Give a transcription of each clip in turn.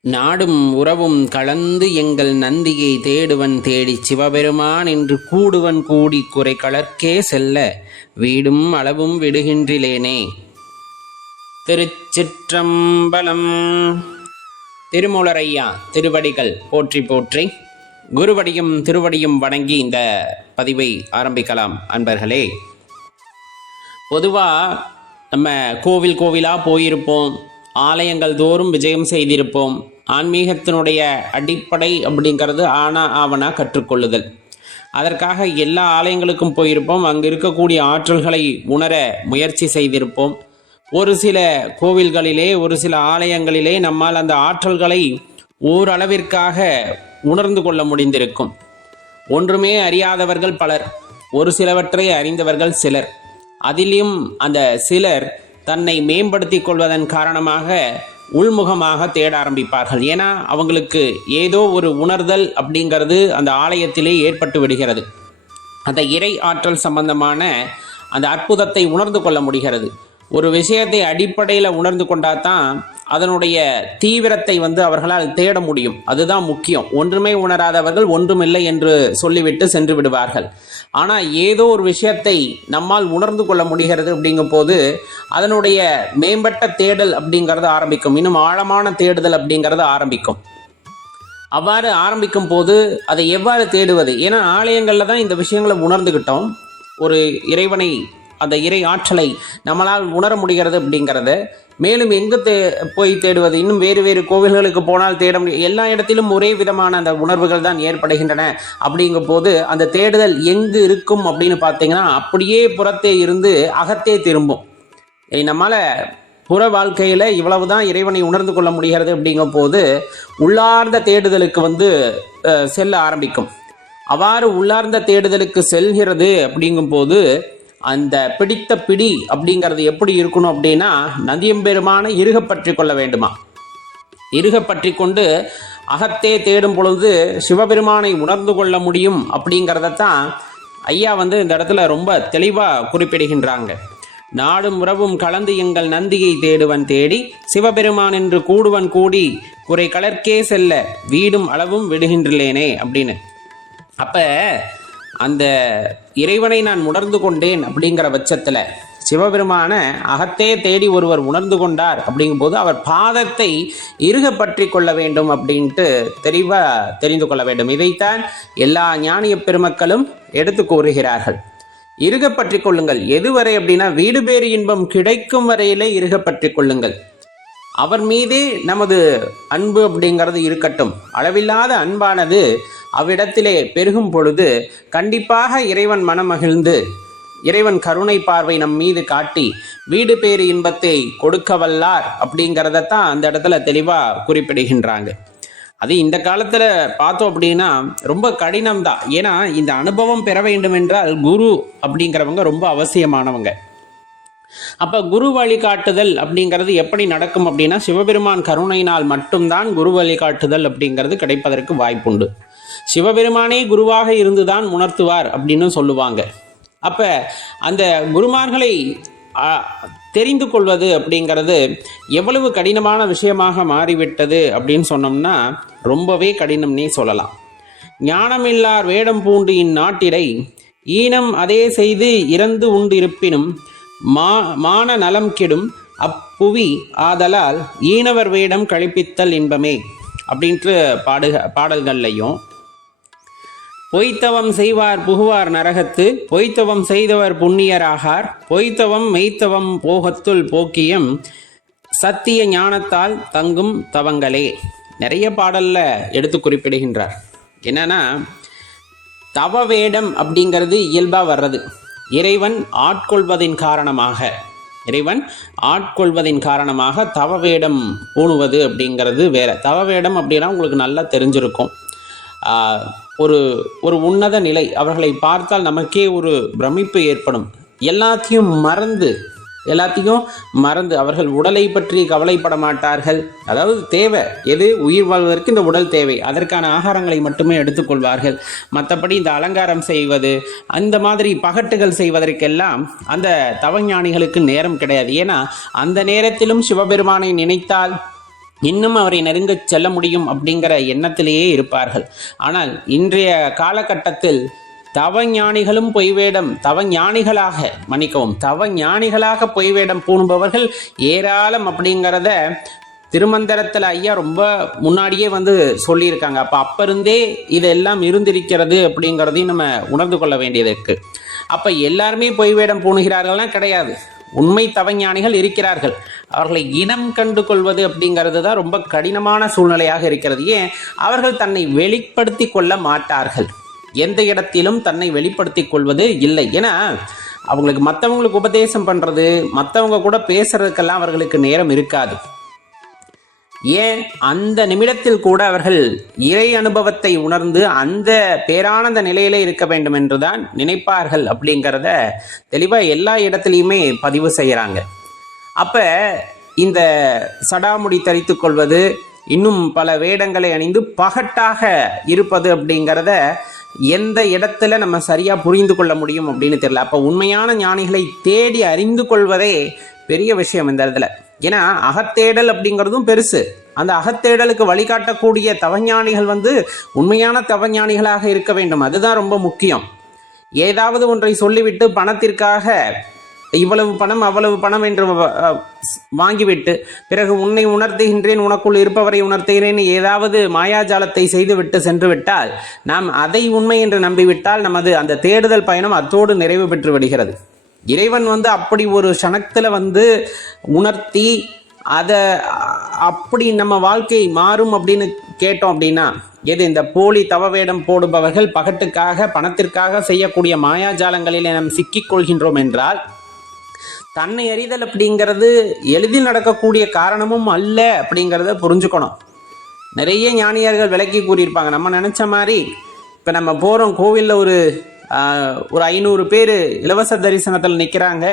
நாடும் உறவும் கலந்து எங்கள் நந்தியை தேடுவன் தேடி சிவபெருமான் என்று கூடுவன் கூடி குறை கலர்க்கே செல்ல வீடும் அளவும் விடுகின்றிலேனே. திருச்சிற்றம்பலம். திருமூலரையா திருவடிகள் போற்றி போற்றி. குருவடியும் திருவடியும் வணங்கி இந்த பதிவை ஆரம்பிக்கலாம் அன்பர்களே. பொதுவாக நம்ம கோவில் கோவிலாக போயிருப்போம். ஆலயங்கள் தோறும் விஜயம் செய்திருப்போம். ஆன்மீகத்தினுடைய அடிப்படை அப்படிங்கிறது ஆனா ஆவனா கற்றுக்கொள்ளுதல். அதற்காக எல்லா ஆலயங்களுக்கும் போயிருப்போம். அங்கு இருக்கக்கூடிய ஆற்றல்களை உணர முயற்சி செய்திருப்போம். ஒரு சில கோவில்களிலே ஒரு சில ஆலயங்களிலே நம்மால் அந்த ஆற்றல்களை ஓரளவிற்காக உணர்ந்து கொள்ள முடிந்திருக்கும். ஒன்றுமே அறியாதவர்கள் பலர் ஒரு சிலவற்றை அறிந்தவர்கள் சிலர். அதிலும் அந்த சிலர் தன்னை மேம்படுத்திக் கொள்வதன் காரணமாக உள்முகமாக தேட ஆரம்பிப்பார்கள். ஏன்னா அவங்களுக்கு ஏதோ ஒரு உணர்தல் அப்படிங்கிறது அந்த ஆலயத்திலே ஏற்பட்டு விடுகிறது. அந்த இறை ஆற்றல் சம்பந்தமான அந்த அற்புதத்தை உணர்ந்து கொள்ள முடிகிறது. ஒரு விஷயத்தை அடிப்படையில் உணர்ந்து கொண்டால் தான் அதனுடைய தீவிரத்தை வந்து அவர்களால் தேட முடியும். அதுதான் முக்கியம். ஒன்றுமே உணராதவர்கள் ஒன்றுமில்லை என்று சொல்லிவிட்டு சென்று விடுவார்கள். ஆனால் ஏதோ ஒரு விஷயத்தை நம்மால் உணர்ந்து கொள்ள முடிகிறது அப்படிங்கும் போது அதனுடைய மேம்பட்ட தேடல் அப்படிங்கிறது ஆரம்பிக்கும். இன்னும் ஆழமான தேடுதல் அப்படிங்கிறது ஆரம்பிக்கும். அவ்வாறு ஆரம்பிக்கும் போது அதை எவ்வாறு தேடுவது? ஏன்னா ஆலயங்களில் தான் இந்த விஷயங்களை உணர்ந்துக்கிட்டோம் ஒரு இறைவனை அந்த இறை ஆற்றலை நம்மளால் உணர முடிகிறது அப்படிங்கிறது. மேலும் எங்கு தே போய் தேடுவது? இன்னும் வேறு வேறு கோவில்களுக்கு போனால் தேட முடியும் எல்லா இடத்திலும் ஒரே விதமான அந்த உணர்வுகள் தான் ஏற்படுகின்றன. அப்படிங்கும் போது அந்த தேடுதல் எங்கு இருக்கும் அப்படின்னு பார்த்தீங்கன்னா அப்படியே புறத்தே இருந்து அகத்தே திரும்பும். நம்மளால் நம்மால் புற வாழ்க்கையில் இவ்வளவுதான் இறைவனை உணர்ந்து கொள்ள முடிகிறது அப்படிங்கும் போது உள்ளார்ந்த தேடுதலுக்கு வந்து செல்ல ஆரம்பிக்கும். அவ்வாறு உள்ளார்ந்த தேடுதலுக்கு செல்கிறது அப்படிங்கும்போது அந்த பிடித்த பிடி அப்படிங்கிறது எப்படி இருக்கணும் அப்படின்னா நந்தியம்பெருமான இருக பற்றி கொள்ள வேண்டுமா? இருக பற்றி கொண்டு அகத்தே தேடும் பொழுது சிவபெருமானை உணர்ந்து கொள்ள முடியும் அப்படிங்கிறதத்தான் ஐயா வந்து இந்த இடத்துல ரொம்ப தெளிவாக குறிப்பிடுகின்றாங்க. நாடும் உறவும் கலந்து எங்கள் நந்தியை தேடுவன் தேடி சிவபெருமான் என்று கூடுவன் கூடி குறை கலர்க்கே செல்ல வீடும் அளவும் விடுகின்றேனே அப்படின்னு. அப்போ அந்த இறைவனை நான் உணர்ந்து கொண்டேன் அப்படிங்கிற பட்சத்தில் சிவபெருமான அகத்தே தேடி ஒருவர் உணர்ந்து கொண்டார் அப்படிங்கும்போது அவர் பாதத்தை இறுக பற்றி கொள்ள வேண்டும் அப்படின்ட்டு தெளிவாக தெரிந்து கொள்ள வேண்டும். இதைத்தான் எல்லா ஞானிய பெருமக்களும் எடுத்து கூறுகிறார்கள். இருக பற்றி கொள்ளுங்கள். எதுவரை அப்படின்னா வீடு பேறு இன்பம் கிடைக்கும் வரையிலே இருக பற்றி கொள்ளுங்கள். அவர் மீதே நமது அன்பு அப்படிங்கிறது இருக்கட்டும். அளவில்லாத அன்பானது அவ்விடத்திலே பெருகும் பொழுது கண்டிப்பாக இறைவன் மனமகிழ்ந்து இறைவன் கருணை பார்வை நம் மீது காட்டி வீடு பேறு இன்பத்தை கொடுக்க வல்லார் அப்படிங்கிறதத்தான் அந்த இடத்துல தெளிவாக குறிப்பிடுகின்றாங்க. அது இந்த காலத்தில் பார்த்தோம் அப்படின்னா ரொம்ப கடினம் தான் ஏன்னா இந்த அனுபவம் பெற வேண்டும் என்றால் குரு அப்படிங்கிறவங்க ரொம்ப அவசியமானவங்க. அப்ப குரு வழிகாட்டுதல் அப்படிங்கிறது எப்படி நடக்கும் அப்படின்னா சிவபெருமான் கருணையினால் மட்டும்தான் குரு வழிகாட்டுதல் அப்படிங்கிறது கிடைப்பதற்கு வாய்ப்புண்டு. சிவபெருமானே குருவாக இருந்துதான் உணர்த்துவார் அப்படின்னு சொல்லுவாங்க. அப்ப அந்த குருமார்களை தெரிந்து கொள்வது அப்படிங்கிறது எவ்வளவு கடினமான விஷயமாக மாறிவிட்டது அப்படின்னு சொன்னோம்னா ரொம்பவே கடினம்னே சொல்லலாம். ஞானமில்லார் வேடம் பூண்டு இந்நாட்டிடை ஈனம் அதே செய்து இறந்து உண்டு இருப்பினும் மா மான நலம் கெடும் அப்புவி ஆதலால் ஈனவர் வேடம் கழிப்பித்தல் இன்பமே அப்படின்ட்டு பாடுக பாடல்கள்லையும். பொய்த்தவம் செய்வார் புகுவார் நரகத்து பொய்த்தவம் செய்தவர் புண்ணியராகார் பொய்த்தவம் மெய்த்தவம் போகத்துள் போக்கியம் சத்திய ஞானத்தால் தங்கும் தவங்களே. நிறைய பாடலில் எடுத்து குறிப்பிடுகின்றார். என்னென்னா தவ வேடம் அப்படிங்கிறது இயல்பாக வர்றது. இறைவன் ஆட்கொள்வதின் காரணமாக இறைவன் ஆட்கொள்வதின் காரணமாக தவ வேடம் பூணுவது அப்படிங்கிறது வேற. தவ வேடம் அப்படின்னா உங்களுக்கு நல்லா தெரிஞ்சிருக்கும். ஒரு ஒரு உன்னத நிலை. அவர்களை பார்த்தால் நமக்கே ஒரு பிரமிப்பு ஏற்படும். எல்லாத்தையும் மறந்து எல்லாத்தையும் மறந்து அவர்கள் உடலை பற்றி கவலைப்பட மாட்டார்கள். அதாவது தேவை எது? உயிர் வாழ்வதற்கு இந்த உடல் தேவை. அதற்கான ஆகாரங்களை மட்டுமே எடுத்துக்கொள்வார்கள் மற்றபடி இந்த அலங்காரம் செய்வது அந்த மாதிரி பகட்டுகள் செய்வதற்கெல்லாம் அந்த தவஞானிகளுக்கு நேரம் கிடையாது. ஏன்னா அந்த நேரத்திலும் சிவபெருமானை நினைத்தால் இன்னும் அவரை நெருங்க செல்ல முடியும் அப்படிங்கிற எண்ணத்திலேயே இருப்பார்கள். ஆனால் இன்றைய காலகட்டத்தில் தவஞானிகளும் பொய்வேடம் தவஞானிகளாக மன்னிக்கவும் தவஞானிகளாக பொய்வேடம் பூணுபவர்கள் ஏராளம் அப்படிங்கிறத திருமந்திரத்தில் ஐயா ரொம்ப முன்னாடியே வந்து சொல்லியிருக்காங்க. அப்போ அப்போ இருந்தே இதெல்லாம் இருந்திருக்கிறது அப்படிங்கிறதையும் நம்ம உணர்ந்து கொள்ள வேண்டியது இருக்குது அப்போ எல்லாருமே பொய் வேடம் பூணுகிறார்கள்னா கிடையாது. உண்மை தவஞானிகள் இருக்கிறார்கள். அவர்களை இனம் கண்டு கொள்வது அப்படிங்கிறது தான் ரொம்ப கடினமான சூழ்நிலையாக இருக்கிறது. ஏன்? அவர்கள் தன்னை வெளிப்படுத்தி கொள்ள மாட்டார்கள். எந்த இடத்திலும் தன்னை வெளிப்படுத்தி கொள்வது இல்லை. ஏன்னா அவங்களுக்கு மற்றவங்களுக்கு உபதேசம் பண்ணுறது மற்றவங்க கூட பேசுறதுக்கெல்லாம் அவர்களுக்கு நேரம் இருக்காது. ஏன்? அந்த நிமிடத்தில் கூட அவர்கள் இறை அனுபவத்தை உணர்ந்து அந்த பேரானந்த நிலையிலே இருக்க வேண்டும் என்றுதான் நினைப்பார்கள் அப்படிங்கிறத தெளிவாக எல்லா இடத்துலையுமே பதிவு செய்கிறாங்க அப்போ இந்த சடாமுடி தரித்து கொள்வது இன்னும் பல வேடங்களை அணிந்து பகட்டாக இருப்பது அப்படிங்கிறத எந்த இடத்துல நம்ம சரியாக புரிந்து கொள்ள முடியும் அப்படின்னு தெரியல. அப்போ உண்மையான ஞானிகளை தேடி அறிந்து கொள்வதே பெரிய விஷயம் இந்த இடத்துல. ஏன்னா அகத்தேடல் அப்படிங்கிறதும் பெருசு. அந்த அகத்தேடலுக்கு வழிகாட்டக்கூடிய தவஞானிகள் வந்து உண்மையான தவஞானிகளாக இருக்க வேண்டும். அதுதான் ரொம்ப முக்கியம். ஏதாவது ஒன்றை சொல்லிவிட்டு பணத்திற்காக இவ்வளவு பணம் அவ்வளவு பணம் என்று வாங்கிவிட்டு பிறகு உன்னை உணர்த்துகின்றேன் உனக்குள் இருப்பவரை உணர்த்துகிறேன் ஏதாவது மாயாஜாலத்தை செய்துவிட்டு சென்று விட்டால் நாம் அதை உண்மை என்று நம்பிவிட்டால் நமது அந்த தேடுதல் பயணம் அத்தோடு நிறைவு பெற்று விடுகிறது. இறைவன் வந்து அப்படி ஒரு சனத்தில் வந்து உணர்த்தி அதை அப்படி நம்ம வாழ்க்கை மாறும் அப்படின்னு கேட்டோம் அப்படின்னா எது இந்த போலி தவ வேடம் போடுபவர்கள் பகட்டுக்காக பணத்திற்காக செய்யக்கூடிய மாயாஜாலங்களிலே நாம் சிக்கிக் கொள்கின்றோம் என்றால் தன்னை அறிதல் அப்படிங்கிறது எளிதில் நடக்கக்கூடிய காரணமும் அல்ல அப்படிங்கிறத புரிஞ்சுக்கணும். நிறைய ஞானியர்கள் விளக்கி கூறியிருப்பாங்க. நம்ம நினச்ச மாதிரி இப்போ நம்ம போகிறோம் கோவிலில் ஒரு ஒரு ஐநூறு பேர் இலவச தரிசனத்தில் நிற்கிறாங்க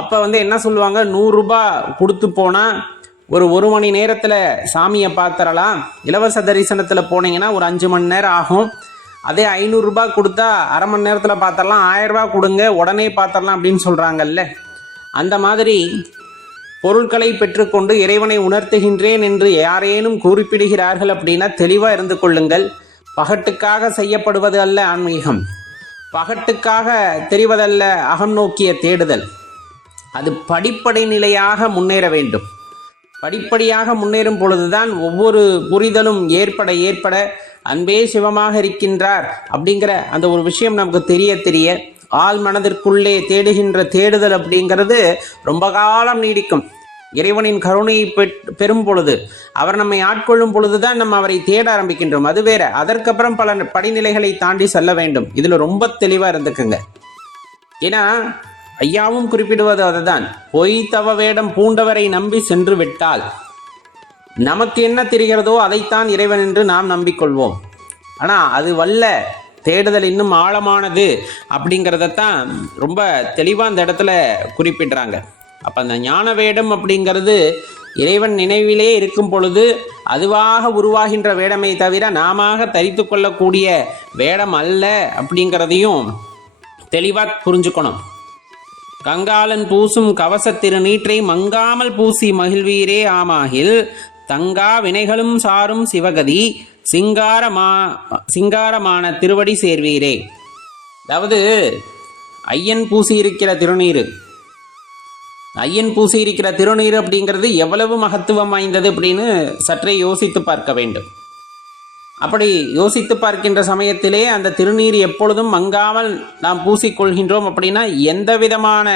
அப்போ வந்து என்ன சொல்லுவாங்க? நூறுரூபா கொடுத்து போனால் ஒரு ஒரு மணி நேரத்தில் சாமியை பார்த்துடலாம். இலவச தரிசனத்தில் போனீங்கன்னா ஒரு அஞ்சு மணி நேரம் ஆகும். அதே ஐநூறுரூபா கொடுத்தா அரை மணி நேரத்தில் பார்த்துடலாம். ஆயிரரூபா கொடுங்க உடனே பார்த்துடலாம் அப்படின்னு சொல்கிறாங்கல்ல அந்த மாதிரி பொருட்களை பெற்றுக்கொண்டு இறைவனை உணர்த்துகின்றேன் என்று யாரேனும் குறிப்பிடுகிறார்கள் அப்படின்னா தெளிவாக இருந்து கொள்ளுங்கள். பகட்டுக்காக செய்யப்படுவது அல்ல ஆன்மீகம். பகட்டுக்காக தெரிவதல்ல அகம் நோக்கிய தேடுதல். அது படிப்படை நிலையாக முன்னேற வேண்டும். படிப்படியாக முன்னேறும் பொழுதுதான் ஒவ்வொரு புரிதலும் ஏற்பட ஏற்பட அன்பே சிவமாக இருக்கின்றார் அப்படிங்கிற அந்த ஒரு விஷயம் நமக்கு தெரிய தெரிய ஆள் மனதிற்குள்ளே தேடுகின்ற தேடுதல் அப்படிங்கிறது ரொம்ப காலம் நீடிக்கும். இறைவனின் கருணையை பெற்- பெறும் பொழுது அவர் நம்மை ஆட்கொள்ளும் பொழுதுதான் நம்ம அவரை தேட ஆரம்பிக்கின்றோம். அது வேற. அதற்கப்புறம் பல படிநிலைகளை தாண்டி செல்ல வேண்டும். இதுல ரொம்ப தெளிவா இருந்துக்குங்க. ஏன்னா ஐயாவும் குறிப்பிடுவது அதுதான். பொய் தவ வேடம் பூண்டவரை நம்பி சென்று விட்டால் நமக்கு என்ன தெரிகிறதோ அதைத்தான் இறைவன் என்று நாம் நம்பிக்கொள்வோம். ஆனா அது வல்ல. தேடுதல் இன்னும் ஆழமானது அப்படிங்கிறதத்தான் ரொம்ப தெளிவாக அந்த இடத்துல குறிப்பிடுறாங்க. அப்போ அந்த ஞான வேடம் அப்படிங்கிறது இறைவன் நினைவிலே இருக்கும் பொழுது அதுவாக உருவாகின்ற வேடமே தவிர நாமாக தரித்து கொள்ளக்கூடிய வேடம் அல்ல அப்படிங்கிறதையும் தெளிவாக புரிஞ்சுக்கணும். கங்காளன் பூசும் கவசத் திருநீற்றை மங்காமல் பூசி மகிழ்வீரே ஆமாகில் தங்கா வினைகளும் சாரும் சிவகதி சிங்காரமா சிங்காரமான திருவடி சேர்வீரே. அதாவது ஐயன் பூசி இருக்கிற திருநீர். ஐயன் பூசி இருக்கிற திருநீர் அப்படிங்கிறது எவ்வளவு மகத்துவம் வாய்ந்தது அப்படின்னு சற்றே யோசித்து பார்க்க வேண்டும். அப்படி யோசித்து பார்க்கின்ற சமயத்திலே அந்த திருநீர் எப்பொழுதும் மங்காமல் நாம் பூசிக்கொள்கின்றோம் அப்படின்னா எந்த விதமான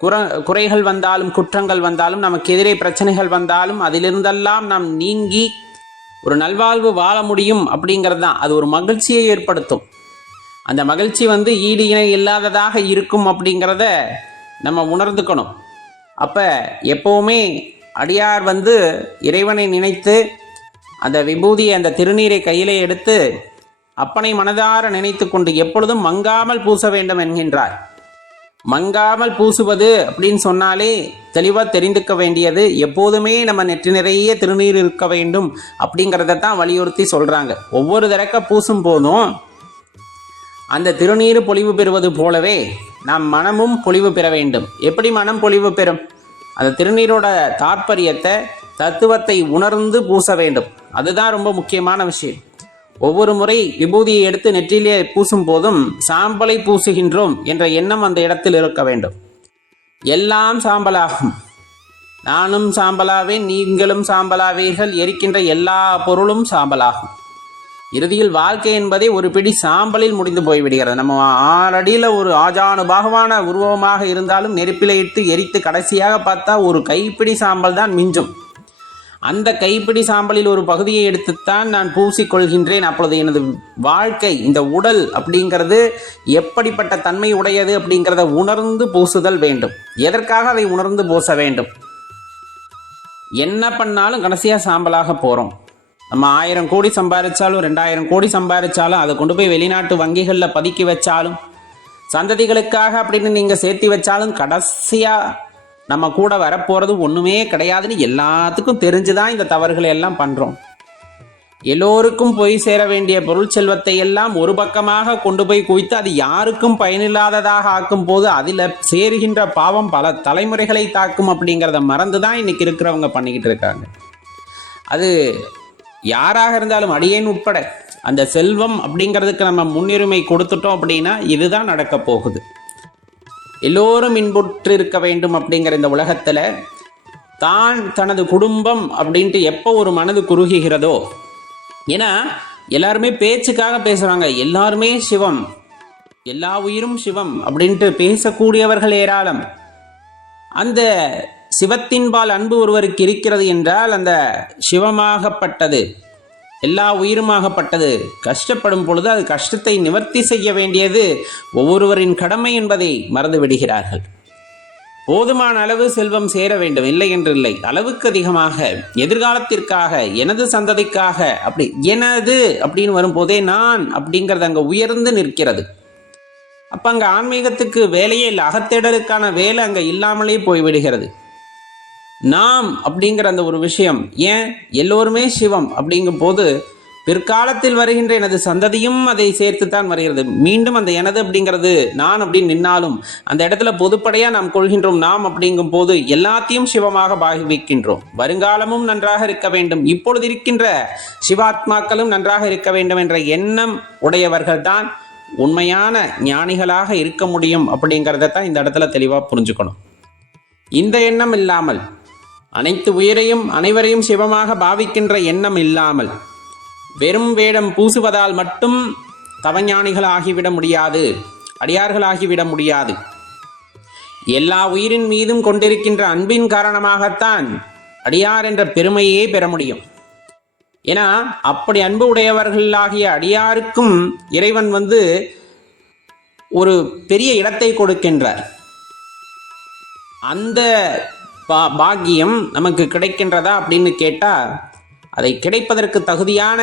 குற குறைகள் வந்தாலும் குற்றங்கள் வந்தாலும் நமக்கு எதிரே பிரச்சனைகள் வந்தாலும் அதிலிருந்தெல்லாம் நாம் நீங்கி ஒரு நல்வாழ்வு வாழ முடியும் அப்படிங்கிறது தான். அது ஒரு மகிழ்ச்சியை ஏற்படுத்தும். அந்த மகிழ்ச்சி வந்து ஈடு இணை இல்லாததாக இருக்கும் அப்படிங்கிறத நம்ம உணர்ந்துக்கணும். அப்போ எப்போவுமே அடியார் வந்து இறைவனை நினைத்து அந்த விபூதியை அந்த திருநீரை கையிலே எடுத்து அப்பனை மனதார நினைத்து கொண்டு எப்பொழுதும் மங்காமல் பூச வேண்டும் என்கின்றார். மங்காமல் பூசுவது அப்படின்னு சொன்னாலே தெளிவாக தெரிந்துக்க வேண்டியது. எப்போதுமே நம்ம நெற்றி நிறைய திருநீர் இருக்க வேண்டும் அப்படிங்கிறத தான் வலியுறுத்தி சொல்கிறாங்க ஒவ்வொரு தடக்க பூசும் போதும் அந்த திருநீர் பொலிவு பெறுவது போலவே நாம் மனமும் பொலிவு பெற வேண்டும். எப்படி மனம் பொலிவு பெறும்? அந்த திருநீரோட தாற்பயத்தை தத்துவத்தை உணர்ந்து பூச வேண்டும். அதுதான் ரொம்ப முக்கியமான விஷயம். ஒவ்வொரு முறை விபூதியை எடுத்து நெற்றிலே பூசும் போதும் சாம்பலை பூசுகின்றோம் என்ற எண்ணம் அந்த இடத்தில் இருக்க வேண்டும். எல்லாம் சாம்பலாகும். நானும் சாம்பலாவேன் நீங்களும் சாம்பலாவீர்கள் எரிக்கின்ற எல்லா பொருளும் சாம்பலாகும். இறுதியில் வாழ்க்கை என்பதே ஒரு பிடி சாம்பலில் முடிந்து போய்விடுகிறது. நம்ம ஆறடியில் ஒரு ஆஜானு பாகவான உருவமாக இருந்தாலும் நெருப்பிலை இட்டு எரித்து கடைசியாக பார்த்தா ஒரு கைப்பிடி சாம்பல் தான் மிஞ்சும். அந்த கைப்பிடி சாம்பலில் ஒரு பகுதியை எடுத்துத்தான் நான் பூசிக்கொள்கின்றேன். அப்பொழுது எனது வாழ்க்கை இந்த உடல் அப்படிங்கிறது எப்படிப்பட்ட தன்மை உடையது அப்படிங்கிறத உணர்ந்து பூசுதல் வேண்டும். எதற்காக அதை உணர்ந்து பூச வேண்டும்? என்ன பண்ணாலும் கடைசியாக சாம்பலாக போகிறோம் நம்ம ஆயிரம் கோடி சம்பாதிச்சாலும் ரெண்டாயிரம் கோடி சம்பாதிச்சாலும் அதை கொண்டு போய் வெளிநாட்டு வங்கிகளில் பதுக்கி வச்சாலும் சந்ததிகளுக்காக அப்படின்னு நீங்கள் சேர்த்து வச்சாலும் கடைசியாக நம்ம கூட வரப்போகிறது ஒன்றுமே கிடையாதுன்னு எல்லாத்துக்கும் தெரிஞ்சு தான் இந்த தவறுகளை எல்லாம் பண்ணுறோம் எல்லோருக்கும் போய் சேர வேண்டிய பொருள் செல்வத்தை எல்லாம் ஒரு பக்கமாக கொண்டு போய் குவித்து அது யாருக்கும் பயனில்லாததாக ஆக்கும் போது அதில் சேருகின்ற பாவம் பல தலைமுறைகளை தாக்கும் அப்படிங்கிறத மறந்து தான் இன்னைக்கு இருக்கிறவங்க பண்ணிக்கிட்டு இருக்காங்க. அது யாராக இருந்தாலும் அடியேன் உட்பட அந்த செல்வம் அப்படிங்கிறதுக்கு நம்ம முன்னுரிமை கொடுத்துட்டோம் அப்படின்னா இதுதான் நடக்க போகுது. எல்லோரும் இன்புற்று இருக்க வேண்டும் அப்படிங்கிற இந்த உலகத்தில் தான் தனது குடும்பம் அப்படின்ட்டு எப்போ ஒரு மனது குறுகுகிறதோ ஏன்னா எல்லாருமே பேச்சுக்காக பேசுகிறாங்க எல்லாருமே சிவம். எல்லா உயிரும் சிவம் அப்படின்ட்டு பேசக்கூடியவர்கள் ஏராளம். அந்த சிவத்தின்பால் அன்பு ஒருவருக்கு இருக்கிறது என்றால் அந்த சிவமாகப்பட்டது. எல்லா உயிருமாகப்பட்டது. கஷ்டப்படும் பொழுது அது கஷ்டத்தை நிவர்த்தி செய்ய வேண்டியது. ஒவ்வொருவரின் கடமை என்பதை மறந்து விடுகிறார்கள் போதுமான அளவு செல்வம் சேர வேண்டும். இல்லை என்று இல்லை. அளவுக்கு அதிகமாக எதிர்காலத்திற்காக எனது சந்ததிக்காக அப்படி எனது அப்படின்னு வரும்போதே நான் அப்படிங்கிறது அங்கே உயர்ந்து நிற்கிறது. அப்போ அங்கே ஆன்மீகத்துக்கு வேலையே இல்லை. அகத்தேடலுக்கான வேலை அங்கே இல்லாமலே போய்விடுகிறது. நாம் அப்படிங்கிற அந்த ஒரு விஷயம் ஏன்? எல்லோருமே சிவம் அப்படிங்கும் போது பிற்காலத்தில் வருகின்ற எனது சந்ததியும் அதை சேர்த்து தான் வருகிறது. மீண்டும் அந்த எனது அப்படிங்கிறது நான் அப்படின்னு நின்னாலும் அந்த இடத்துல பொதுப்படையாக நாம் கொள்கின்றோம் நாம் அப்படிங்கும் போது எல்லாத்தையும் சிவமாக பாவிக்கின்றோம் வருங்காலமும் நன்றாக இருக்க வேண்டும். இப்பொழுது இருக்கின்ற சிவாத்மாக்களும் நன்றாக இருக்க வேண்டும் என்ற எண்ணம் உடையவர்கள் தான் உண்மையான ஞானிகளாக இருக்க முடியும் அப்படிங்கிறத தான் இந்த இடத்துல தெளிவாக புரிஞ்சுக்கணும். இந்த எண்ணம் இல்லாமல் அனைத்து உயிரையும் அனைவரையும் சிவமாக பாவிக்கின்ற எண்ணம் இல்லாமல் வெறும் வேடம் பூசுவதால் மட்டும் தவஞானிகள் ஆகிவிட முடியாது அடியார்களாகிவிட முடியாது. எல்லா உயிரின் மீதும் கொண்டிருக்கின்ற அன்பின் காரணமாகத்தான் அடியார் என்ற பெருமையே பெற முடியும். ஏன்னா அப்படி அன்பு உடையவர்களாகிய அடியாருக்கும் இறைவன் வந்து ஒரு பெரிய இடத்தை கொடுக்கின்றார். அந்த பா பாக்கியம் நமக்கு கிடைக்கின்றதா அப்படின்னு கேட்டால் அதை கிடைப்பதற்கு தகுதியான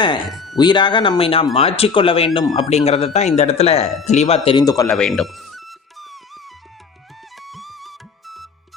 உயிராக நம்மை நாம் மாற்றிக்கொள்ள வேண்டும் அப்படிங்கிறத தான் இந்த இடத்துல தெளிவாக தெரிந்து கொள்ள வேண்டும்.